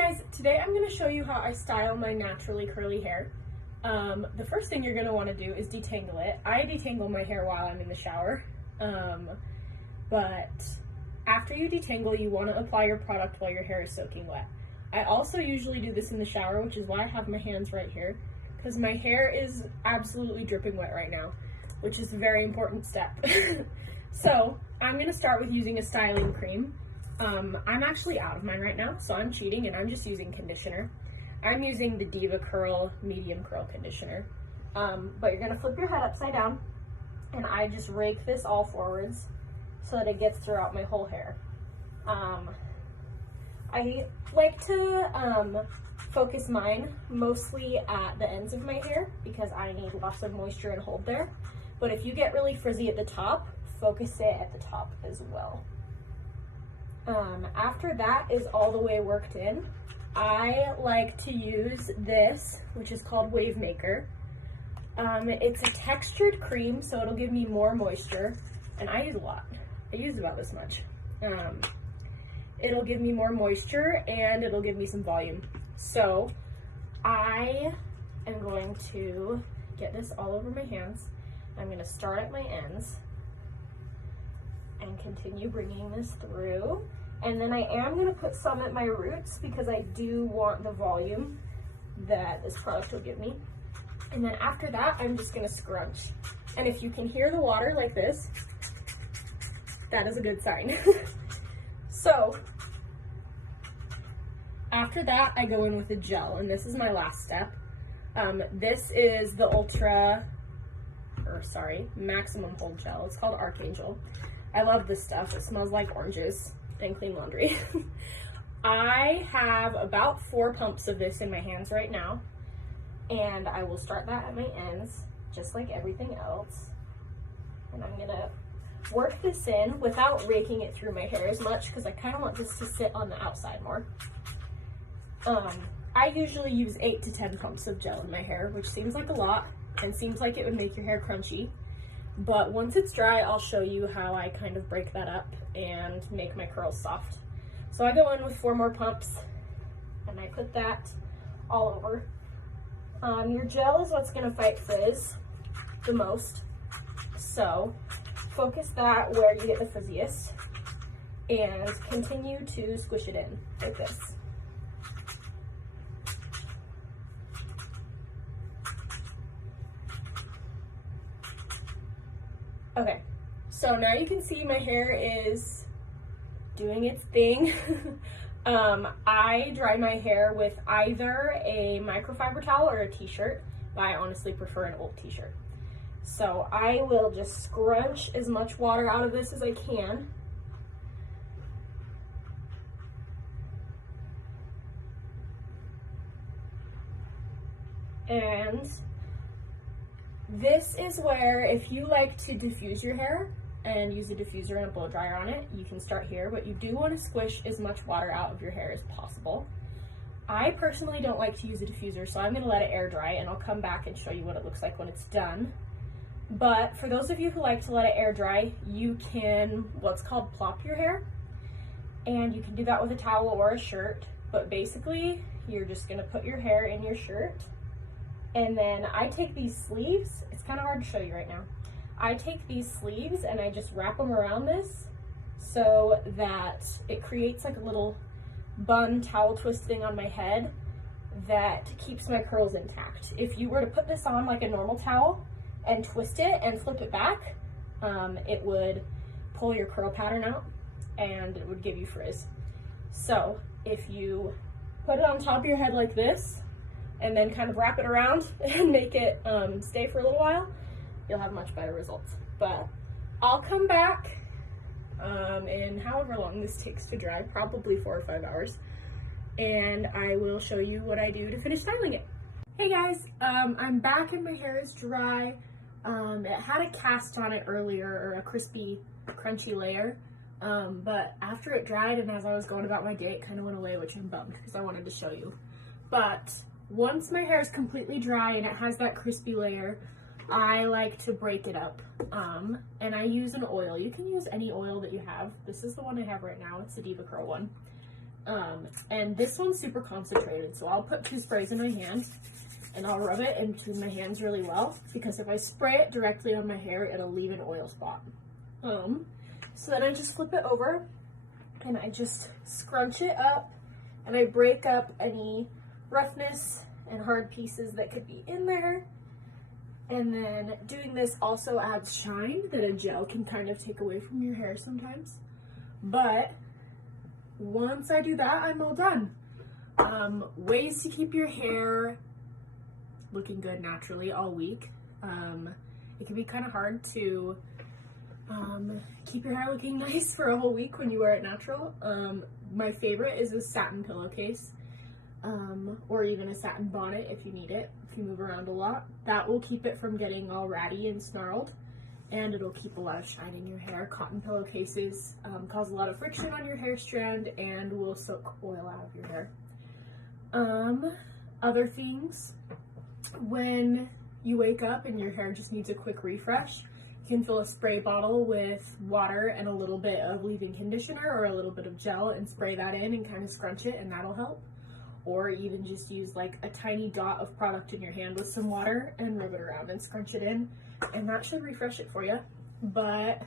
guys, today I'm going to show you how I style my naturally curly hair. The first thing you're going to want to do is detangle it. I detangle my hair while I'm in the shower, but after you detangle, you want to apply your product while your hair is soaking wet. I also usually do this in the shower, which is why I have my hands right here, because my hair is absolutely dripping wet right now, which is a very important step. So I'm going to start with using a styling cream. I'm actually out of mine right now, so I'm cheating and I'm just using conditioner. I'm using the DevaCurl Medium Curl Conditioner. But you're going to flip your head upside down, and I just rake this all forwards so that it gets throughout my whole hair. I like to focus mine mostly at the ends of my hair because I need lots of moisture and hold there. But if you get really frizzy at the top, focus it at the top as well. After that is all the way worked in, I like to use this, which is called Wave Maker. It's a textured cream, so it'll give me more moisture, and I use a lot. I use about this much. It'll give me more moisture, and it'll give me some volume. So I am going to get this all over my hands. I'm going to start at my ends and continue bringing this through. And then I am going to put some at my roots because I do want the volume that this product will give me. And then after that, I'm just going to scrunch. And if you can hear the water like this, that is a good sign. So after that, I go in with a gel, and this is my last step. This is the Maximum Hold Gel. It's called Archangel. I love this stuff. It smells like oranges and clean laundry. I have about 4 pumps of this in my hands right now, and I will start that at my ends, just like everything else. And I'm gonna work this in without raking it through my hair as much because I kind of want this to sit on the outside more. I usually use 8 to 10 pumps of gel in my hair, which seems like a lot and seems like it would make your hair crunchy. But once it's dry, I'll show you how I kind of break that up and make my curls soft. So I go in with 4 more pumps, and I put that all over. Your gel is what's gonna fight frizz the most. So focus that where you get the frizziest and continue to squish it in like this. Okay, so now you can see my hair is doing its thing. I dry my hair with either a microfiber towel or a t-shirt, but I honestly prefer an old t-shirt. So I will just scrunch as much water out of this as I can. And this is where, if you like to diffuse your hair and use a diffuser and a blow dryer on it, you can start here, but you do want to squish as much water out of your hair as possible. I personally don't like to use a diffuser, so I'm going to let it air dry, and I'll come back and show you what it looks like when it's done. But for those of you who like to let it air dry, you can what's called plop your hair, and you can do that with a towel or a shirt. But basically, you're just going to put your hair in your shirt. And then I take these sleeves, it's kind of hard to show you right now. I take these sleeves and I just wrap them around this so that it creates like a little bun towel twist thing on my head that keeps my curls intact. If you were to put this on like a normal towel and twist it and flip it back, it would pull your curl pattern out and it would give you frizz. So if you put it on top of your head like this, and then kind of wrap it around and make it stay for a little while, you'll have much better results. But I'll come back in however long this takes to dry, probably 4 or 5 hours, and I will show you what I do to finish styling it. Hey guys, I'm back and my hair is dry. It had a cast on it earlier, or a crispy, crunchy layer, but after it dried and as I was going about my day, it kind of went away, which I'm bummed because I wanted to show you. But once my hair is completely dry and it has that crispy layer, I like to break it up, and I use an oil. You can use any oil that you have. This is the one I have right now. It's the DevaCurl one. And this one's super concentrated, so I'll put 2 sprays in my hand and I'll rub it into my hands really well, because if I spray it directly on my hair, it'll leave an oil spot. So then I just flip it over and I just scrunch it up and I break up any roughness and hard pieces that could be in there. And then doing this also adds shine that a gel can kind of take away from your hair sometimes. But once I do that, I'm all done. Ways to keep your hair looking good naturally all week. It can be kind of hard to keep your hair looking nice for a whole week when you wear it natural. My favorite is a satin pillowcase, or even a satin bonnet if you need it, if you move around a lot. That will keep it from getting all ratty and snarled, and it'll keep a lot of shine in your hair. Cotton pillowcases cause a lot of friction on your hair strand and will soak oil out of your hair. Other things, when you wake up and your hair just needs a quick refresh, you can fill a spray bottle with water and a little bit of leave-in conditioner or a little bit of gel and spray that in and kind of scrunch it, and that'll help. Or even just use like a tiny dot of product in your hand with some water and rub it around and scrunch it in, and that should refresh it for you. But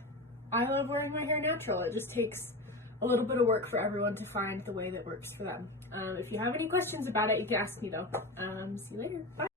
I love wearing my hair natural. It just takes a little bit of work for everyone to find the way that works for them. If you have any questions about it, you can ask me though. See you later. Bye.